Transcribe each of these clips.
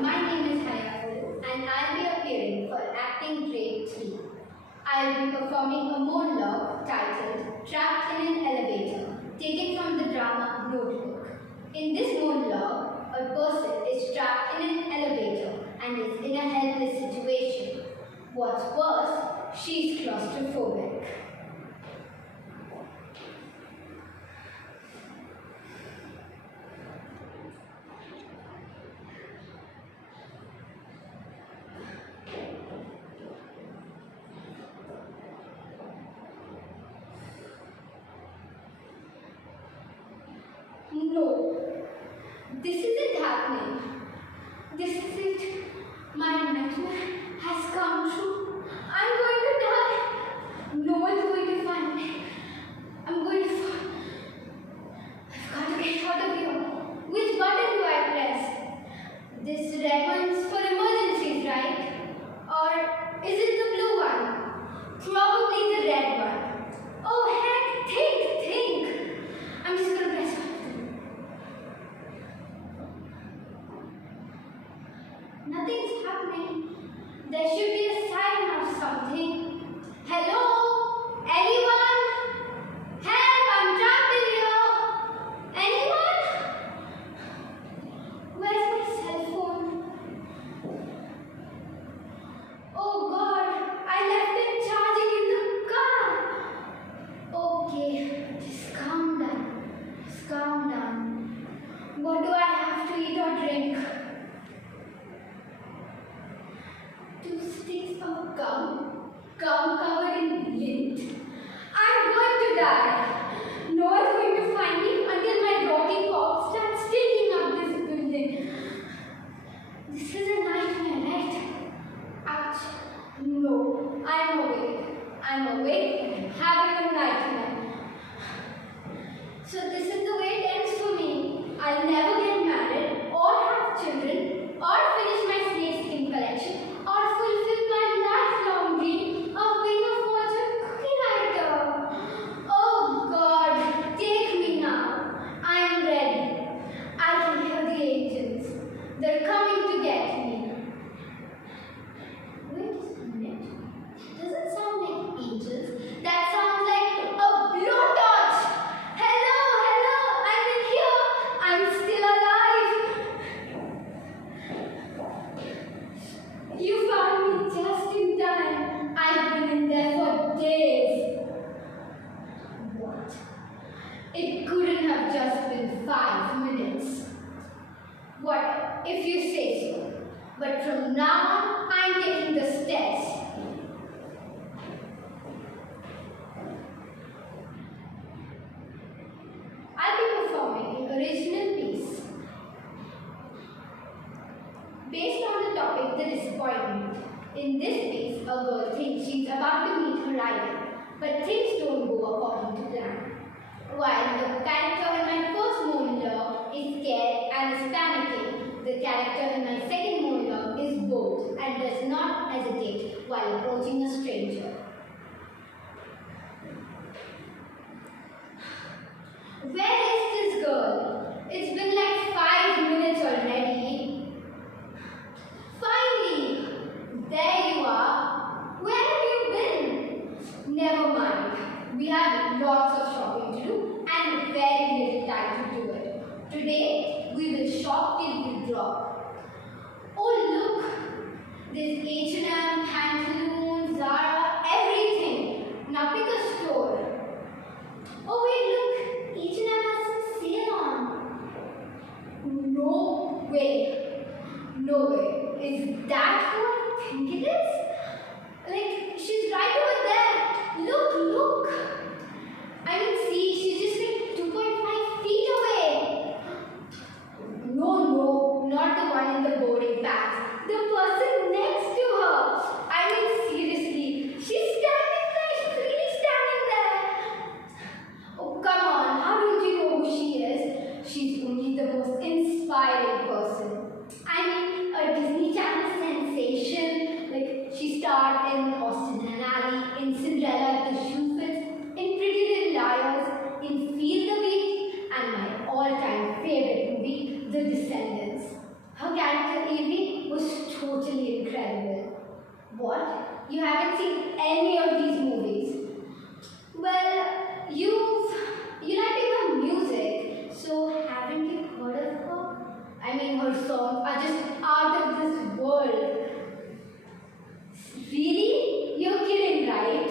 my name is Haya and I'll be appearing for acting grade 3. I'll be performing a monologue titled Trapped in an Elevator, taken from the drama Notebook. In this monologue, a person is trapped in an elevator and is in a helpless situation. What's worse, she's claustrophobic. No, this isn't happening. This isn't. My nightmare has come true. I'm going to die. No one's going to find me. I'm going to fall. I've got to get out of here. Which button do I press? This red one's for emergencies, right? Or is it the blue one? Probably the red one. Oh heck, think. I'm just going to press one. Nothing's happening. There should be a sign or something. Hello? Anyone? Help! I'm trapped in here. Anyone? Where's my cell phone? Oh God, I left it charging in the car. Okay, just calm down. Just calm down. What do I have to eat or drink? 2 sticks of gum covered in lint. I'm going to die. No one's going to find me until my rotting corpse starts stinking up this building. This is a nightmare, right? Ouch. No, I'm awake. I'm awake and having a nightmare. So this is the way it ends for me. I'll never get married or have children or finish my snakeskin collection or fulfill my lifelong dream of being a fortune cookie writer. Oh God, take me now. I am ready. I can hear the angels. They're coming to get me. Wait a minute. Doesn't sound like angels. That sounds like a blowtorch. Hello, I'm in here. I'm still alive. You found me just in time. I've been in there for days. What? It couldn't have just been 5 minutes. What, if you say so. But from now on, I'm taking the stairs. I'll be performing an original piece based on the topic, the disappointment. In this piece, a girl thinks she's about to meet her idol, but things don't go according to plan. While the character in my first monologue is scared and is panicking, the character in my second monologue is bold and does not hesitate while approaching a stranger. Where is this girl? It's been like 5 minutes already. Finally! There you are. Where have you been? Never mind. We have lots of shopping to do and very little time to do it. Today, we will shop till we drop. Oh look! There's H&M, Pantaloons, Zara, everything. Now pick a store. Oh wait, look! H&M has some sale on. No way. No way. Is that who I think it is? Like, she's right over there. Look. I mean, see, she's just like 2.5 feet away. No, not the one in the boarding pass. The person next to her. I mean, seriously, she's standing there. She's really standing there. Oh, come on. How don't you know who she is? She's only the most inspiring person. I mean, a Disney Channel sensation. Like, What? You haven't seen any of these movies? Well, you like your music, so haven't you heard of her? I mean, her songs are just out of this world. Really? You're kidding, right?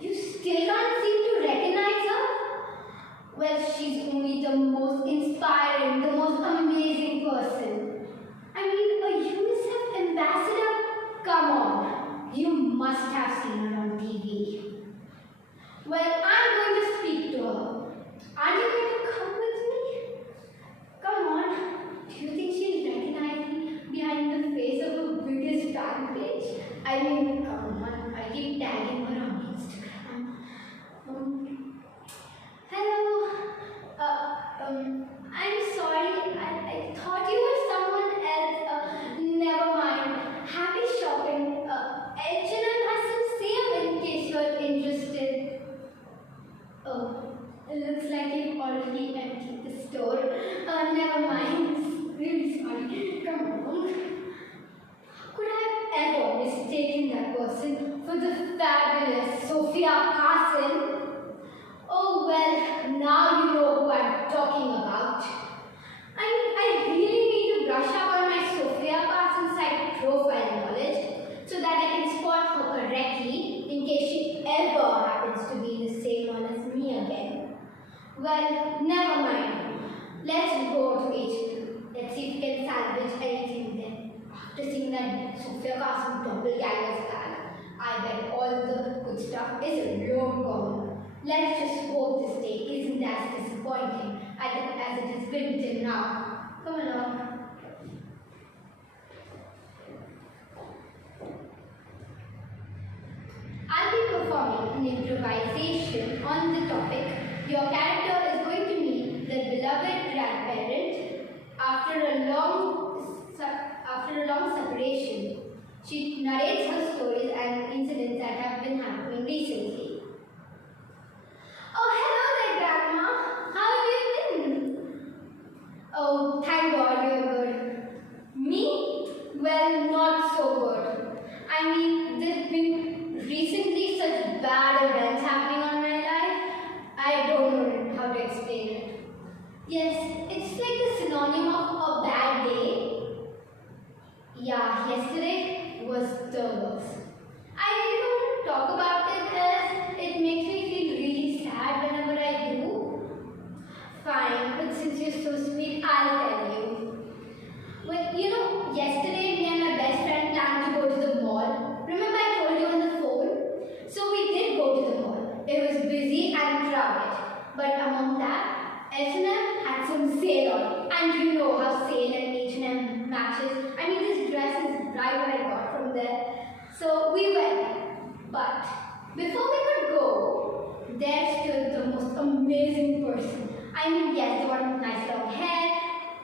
You still can't seem to recognize her? Well, she's only the most inspiring, the most amazing person. I mean, a UNICEF ambassador? Come on, you must have seen her on TV. Well, I'm going to speak to her. Aren't you going to come with me? Come on. Do you think she'll recognize me behind the face of her biggest fan page? I mean, come on. I keep tagging her on Instagram. Hello. I'm sorry. I thought you were someone else. Never mind. Happy shopping. H&M has some sale in case you're interested. Oh, it looks like you've already emptied the store. Never mind. Really sorry. Come on. Could I have ever mistaken that person for the fabulous Sophia Carson? Oh well, now you know who I'm talking about. I really need to brush up on my Sophia Carson site profile knowledge so that I can spot her correctly in case she ever happens to be the same one as me again. Well, never mind. Let's go to HQ. Let's see if we can salvage anything then. After seeing that Sophia Carson doppelganger's tag, I bet all the good stuff is long gone. Let's just hope this day isn't as disappointing as it has been till now. Come along. I'll be performing an improvisation on the topic. Your character is going to meet their beloved grandparent after a long separation. She narrates her stories and incidents that have been happening recently. Oh, hello there, Grandma. How have you been? Oh, thank God you're good. Me? Well, not so good. I mean, there's been recently such bad events happening on my life. I don't know how to explain it. Yes, it's like the synonym of a bad day. Yeah, yesterday was the worst. I really don't want to talk about it as it makes me feel really sad whenever I do. Fine, but since you're so sweet, I'll tell you. Well, yesterday me and my best friend planned to go to the mall. Remember I told you on the phone? So we did go to the mall. It was busy and crowded. But among that, H&M had some sale on. And you know how sale and H&M matches. I mean, this dress is right what I got from there. So we went. But before we could go, there stood the most amazing person. I mean, yes, the one with nice long hair,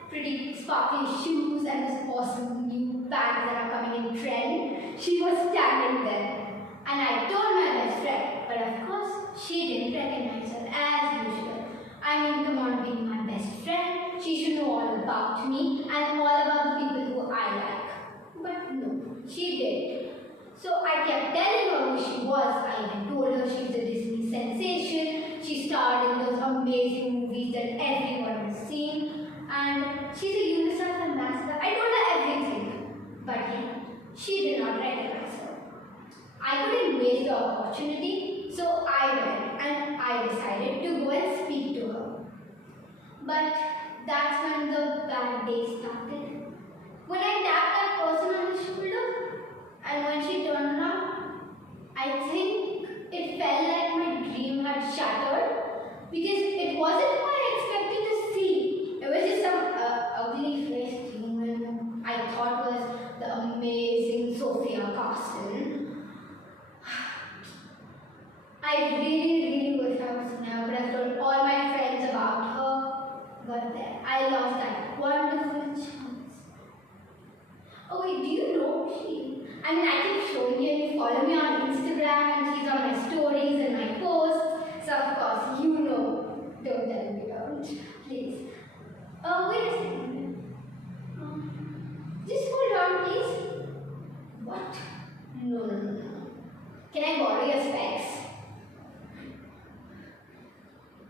pretty sparkly shoes, and this awesome new bags that are coming in trend. She was standing there. And I told my best friend, but of course, she didn't recognize her as usual. I mean, come on, being my best friend, she should know all about me and all about the people who I like. But no, she didn't. So I kept telling her who she was. I even told her she was a Disney sensation. She starred in those amazing movies that everyone has seen. And she's a UNICEF ambassador. I told her everything. But yeah, she did not recognize her. I couldn't waste the opportunity, so I went and I decided to go and speak to her. But that's when the bad day started. When I tapped that person on the shoulder, and when she turned around, I think it felt like my dream had shattered because it wasn't who I expected to see. It was just some ugly faced human I thought was the amazing Sophia Carson. I really wish I was now, but I told all my friends about her. But then I lost that wonderful chance. Oh wait, do you know she? I mean, I keep showing you and you follow me on Instagram and she's on my stories and my posts. So of course, you know. Don't tell me don't, please. Oh, wait a second. Just hold on, please. What? No, no, no, no. Can I borrow your specs?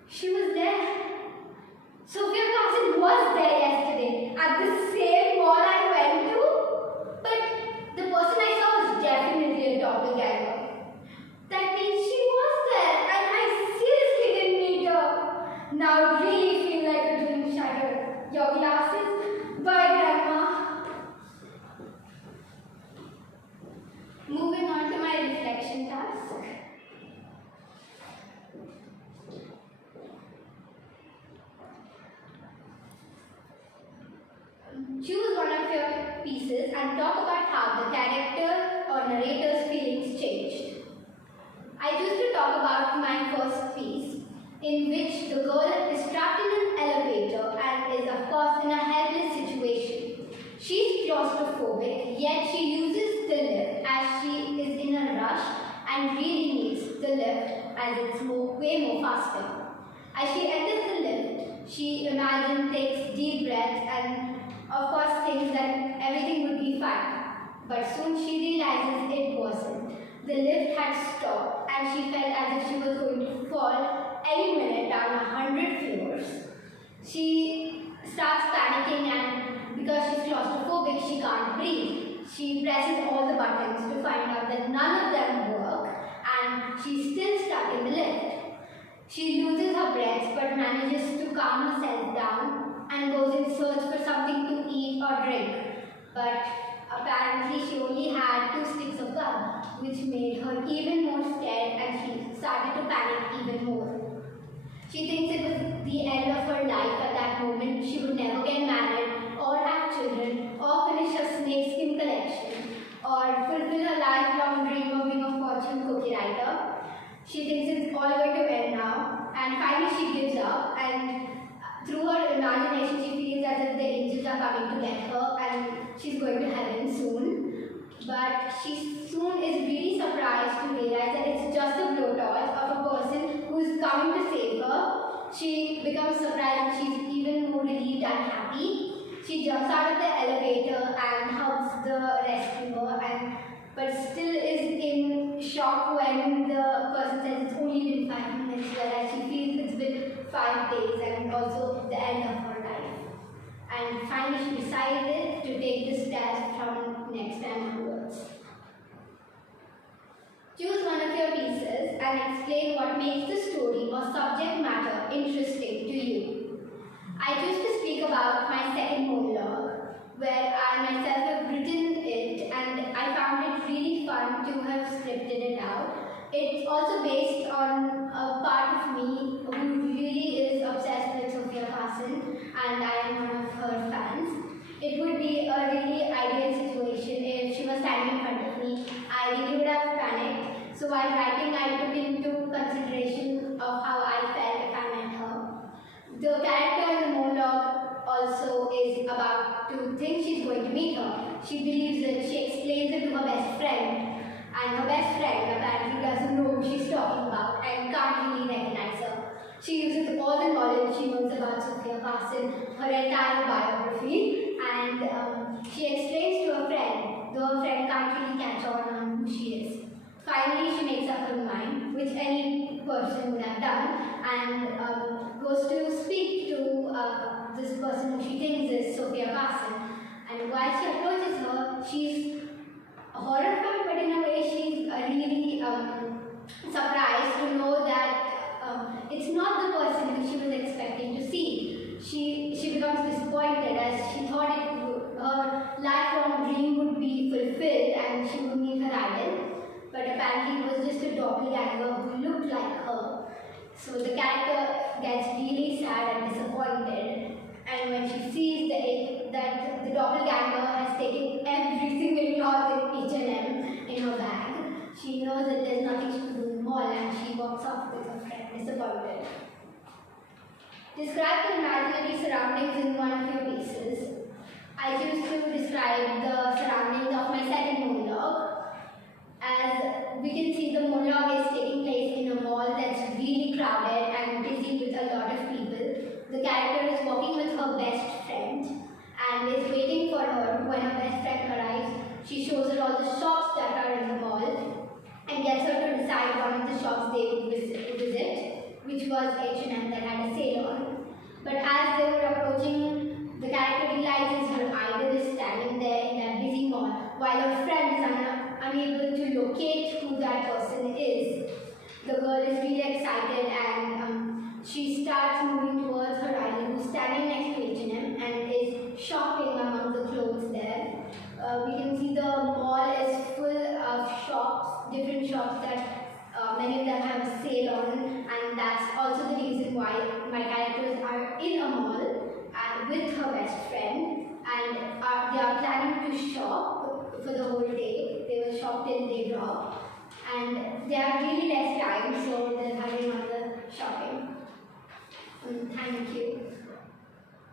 She was there. Sophia Carson was there yesterday at the same mall I went to. But the person I saw was definitely a doppelganger. That means she was there and I seriously didn't meet her. Now I really feel like a dream shattered. Your glasses? Bye, Grandma. Moving on to my reflection task. Choose one of your pieces and talk about how the character or narrator's feelings changed. I choose to talk about my first piece, in which the girl is trapped in an elevator and is of course in a helpless situation. She's claustrophobic, yet she uses the lift as she is in a rush and really needs the lift as it's way more faster. As she enters the lift, she imagines, takes deep breaths and of course thinks that everything would be fine. But soon she realizes it wasn't. The lift had stopped and she felt as if she was going to fall any minute down 100 floors. She starts panicking and because she's claustrophobic, she can't breathe. She presses all the buttons to find out that none of them work and she's still stuck in the lift. She loses her breath but manages to calm herself down and goes in search for something to eat or drink. But apparently she only had 2 sticks of gum, which made her even more scared and she started to panic even more. She thinks it was the end of her life at that moment. She would never get married or have children or finish her snakeskin collection or fulfill her lifelong dream of being a fortune cookie writer. She thinks it's all going to end now and finally she gives up and through her imagination she feels as if the angels are coming to get her and she's going to heaven soon. But she soon is really surprised to realize that it's just a blowtorch of a person who is coming to save her. She becomes surprised and she's even more relieved and happy. She jumps out of the elevator and hugs the rescuer but still is in shock when the person says it's only been 5 minutes, whereas she feels it's been 5 days and also the end of her life. And finally she decided to take the stairs from next time onwards. Choose one of your pieces and explain what makes the story or subject matter interesting to you. I choose to speak about my second monologue, where I myself have written it and I found it really fun to have scripted it out. It's also based on a part of me who really is obsessed with Sophia Carson and I am one of her fans. It would be a really ideal situation if she was standing in front of me. I really would have panicked. So while writing, I took into consideration of how I felt if I met her. The character in the monologue also is about to think she's going to meet her. She believes it, she explains it to her best friend. And her best friend apparently doesn't know who she's talking about and can't really recognize her. She uses all the knowledge she knows about Sophia Carson, her entire biography, and she explains to her friend, though her friend can't really catch on who she is. Finally, she makes up her mind, which any person would have done, and goes to speak to this person who she thinks is Sophia Carson. And while she approaches her, she's horrified, but in a way she's really surprised to know that it's not the person who she was expecting to see. She becomes disappointed as she thought her lifelong dream would be fulfilled and she would meet her idol. But apparently it was just a doppelganger who looked like her. So the character gets really sad and disappointed. And when she sees that the doppelganger has taken every single cloth in H&M in her bag, she knows that there's nothing she can do in the mall and she walks off with her friend, disappointed. Describe the imaginary surroundings in one of your pieces. I choose to describe the surroundings of my second monologue. As we can see, the monologue is taking place in a mall that's really crowded and busy with a lot of people. The character is walking with her best friend and is waiting for her. When her best friend arrives, she shows her all the shops that are in the mall gets her to decide one of the shops they would visit, which was H&M that had a sale on. But as they were approaching, the character realizes her idol is standing there in that busy mall, while her friend is unable to locate who that person is. The girl is really excited and she starts moving towards her idol, who's standing next to H&M and is shopping among the clothes there. We can see the mall is full of shops, different shops that many of them have a sale on, and that's also the reason why my characters are in a mall with her best friend, and they are planning to shop for the whole day. They will shop till they drop, and they have really less time, so they're having on the shopping. Thank you.